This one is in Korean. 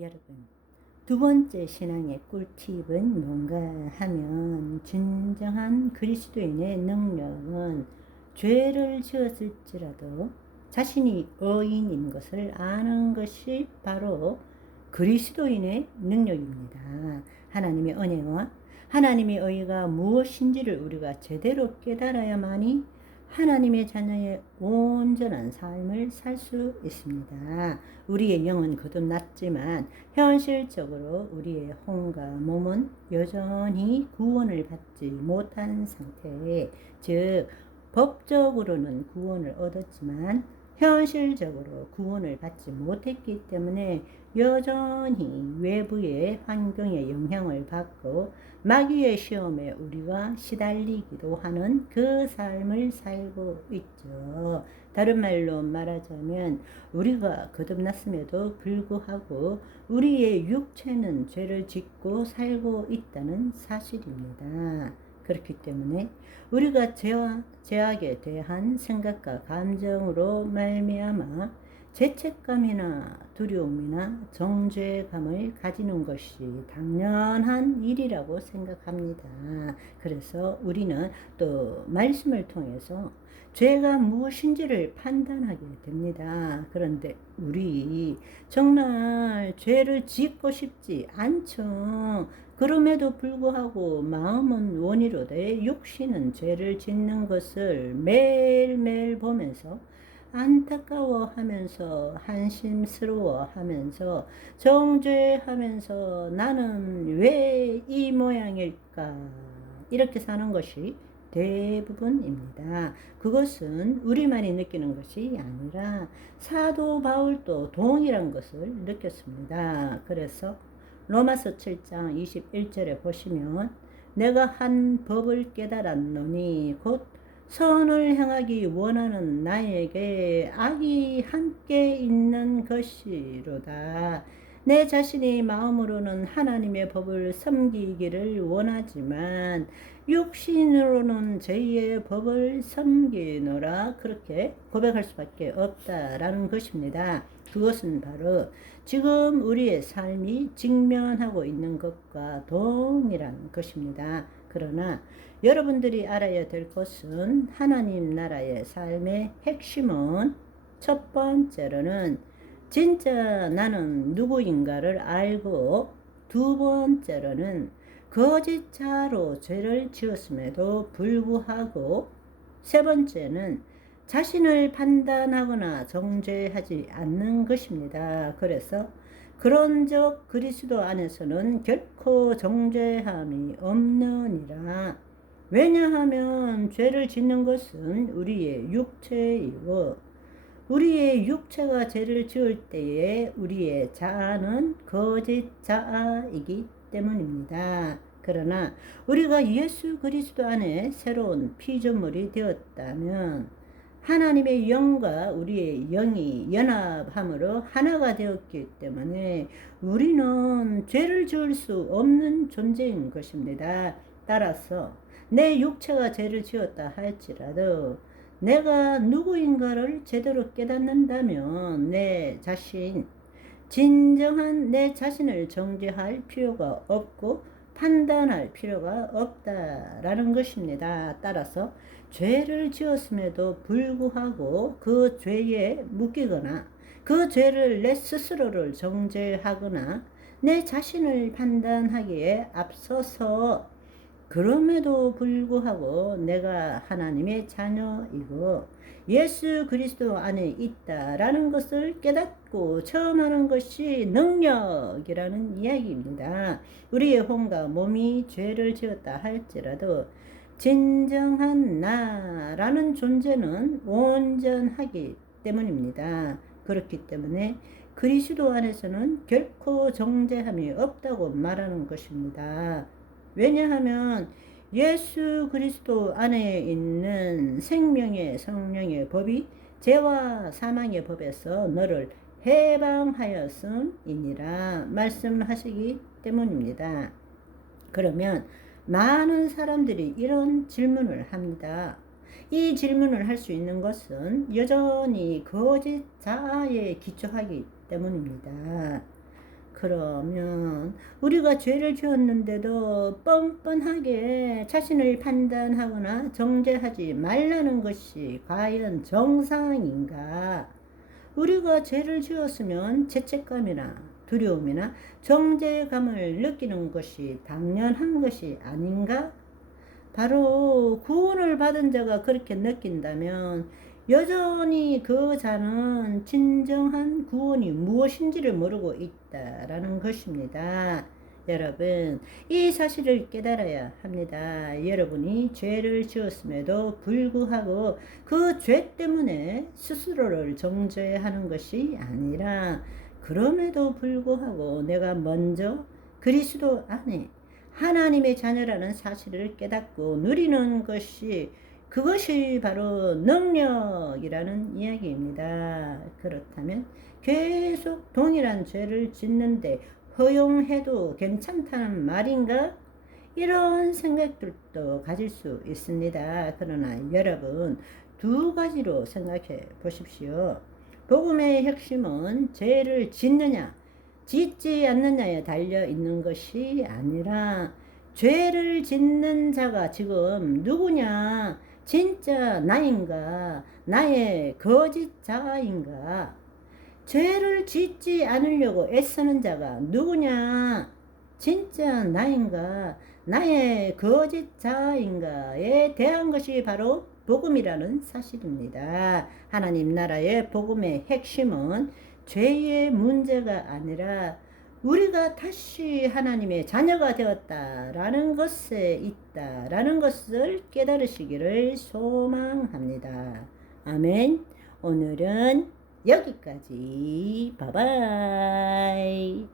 여러분, 두 번째 신앙의 꿀팁은 뭔가 하면 진정한 그리스도인의 능력은 죄를 지었을지라도 자신이 의인인 것을 아는 것이 바로 그리스도인의 능력입니다. 하나님의 은혜와 하나님의 의가 무엇인지를 우리가 제대로 깨달아야만이 하나님의 자녀의 온전한 삶을 살 수 있습니다. 우리의 영은 거듭났지만 현실적으로 우리의 혼과 몸은 여전히 구원을 받지 못한 상태, 즉 법적으로는 구원을 얻었지만 현실적으로 구원을 받지 못했기 때문에 여전히 외부의 환경의 영향을 받고 마귀의 시험에 우리가 시달리기도 하는 그 삶을 살고 있죠. 다른 말로 말하자면 우리가 거듭났음에도 불구하고 우리의 육체는 죄를 짓고 살고 있다는 사실입니다. 그렇기 때문에 우리가 죄악에 대한 생각과 감정으로 말미암아 죄책감이나 두려움이나 정죄감을 가지는 것이 당연한 일이라고 생각합니다. 그래서 우리는 또 말씀을 통해서 죄가 무엇인지를 판단하게 됩니다. 그런데 우리 정말 죄를 짓고 싶지 않죠. 그럼에도 불구하고 마음은 원이로되 육신은 죄를 짓는 것을 매일매일 보면서 안타까워하면서 한심스러워하면서 정죄하면서 나는 왜 이 모양일까 이렇게 사는 것이 대부분입니다. 그것은 우리만이 느끼는 것이 아니라 사도 바울도 동일한 것을 느꼈습니다. 그래서 로마서 7장 21절에 보시면 내가 한 법을 깨달았노니 곧 선을 행하기 원하는 나에게 악이 함께 있는 것이로다. 내 자신이 마음으로는 하나님의 법을 섬기기를 원하지만 육신으로는 죄의 법을 섬기노라. 그렇게 고백할 수밖에 없다라는 것입니다. 그것은 바로 지금 우리의 삶이 직면하고 있는 것과 동일한 것입니다. 그러나 여러분들이 알아야 될 것은 하나님 나라의 삶의 핵심은 첫 번째로는 진짜 나는 누구인가를 알고, 두 번째로는 거짓자로 죄를 지었음에도 불구하고, 세 번째는 자신을 판단하거나 정죄하지 않는 것입니다. 그래서 그런즉 그리스도 안에서는 결코 정죄함이 없느니라. 왜냐하면 죄를 짓는 것은 우리의 육체이고 우리의 육체가 죄를 지을 때에 우리의 자아는 거짓 자아이기 때문입니다. 그러나 우리가 예수 그리스도 안에 새로운 피조물이 되었다면 하나님의 영과 우리의 영이 연합함으로 하나가 되었기 때문에 우리는 죄를 지을 수 없는 존재인 것입니다. 따라서 내 육체가 죄를 지었다 할지라도 내가 누구인가를 제대로 깨닫는다면 내 자신, 진정한 내 자신을 정죄할 필요가 없고 판단할 필요가 없다라는 것입니다. 따라서 죄를 지었음에도 불구하고 그 죄에 묶이거나 그 죄를 내 스스로를 정죄하거나 내 자신을 판단하기에 앞서서 그럼에도 불구하고 내가 하나님의 자녀이고 예수 그리스도 안에 있다라는 것을 깨닫고 체험하는 것이 능력이라는 이야기입니다. 우리의 혼과 몸이 죄를 지었다 할지라도 진정한 나라는 존재는 온전하기 때문입니다. 그렇기 때문에 그리스도 안에서는 결코 정죄함이 없다고 말하는 것입니다. 왜냐하면 예수 그리스도 안에 있는 생명의 성령의 법이 죄와 사망의 법에서 너를 해방하였음이니라 말씀하시기 때문입니다. 그러면 많은 사람들이 이런 질문을 합니다. 이 질문을 할 수 있는 것은 여전히 거짓 자아에 기초하기 때문입니다. 그러면 우리가 죄를 지었는데도 뻔뻔하게 자신을 판단하거나 정죄하지 말라는 것이 과연 정상인가? 우리가 죄를 지었으면 죄책감이나 두려움이나 정죄감을 느끼는 것이 당연한 것이 아닌가? 바로 구원을 받은 자가 그렇게 느낀다면 여전히 그 자는 진정한 구원이 무엇인지를 모르고 있다라는 것입니다. 여러분, 이 사실을 깨달아야 합니다. 여러분이 죄를 지었음에도 불구하고 그 죄 때문에 스스로를 정죄하는 것이 아니라 그럼에도 불구하고 내가 먼저 그리스도 안에 하나님의 자녀라는 사실을 깨닫고 누리는 것이 그것이 바로 능력이라는 이야기입니다. 그렇다면 계속 동일한 죄를 짓는데 허용해도 괜찮다는 말인가? 이런 생각들도 가질 수 있습니다. 그러나 여러분, 두 가지로 생각해 보십시오. 복음의 핵심은 죄를 짓느냐 짓지 않느냐에 달려 있는 것이 아니라 죄를 짓는 자가 지금 누구냐? 진짜 나인가? 나의 거짓 자인가? 죄를 짓지 않으려고 애쓰는 자가 누구냐? 진짜 나인가? 나의 거짓 자인가에 대한 것이 바로 복음이라는 사실입니다. 하나님 나라의 복음의 핵심은 죄의 문제가 아니라 우리가 다시 하나님의 자녀가 되었다라는 것에 있다라는 것을 깨달으시기를 소망합니다. 아멘. 오늘은 여기까지. 바이바이.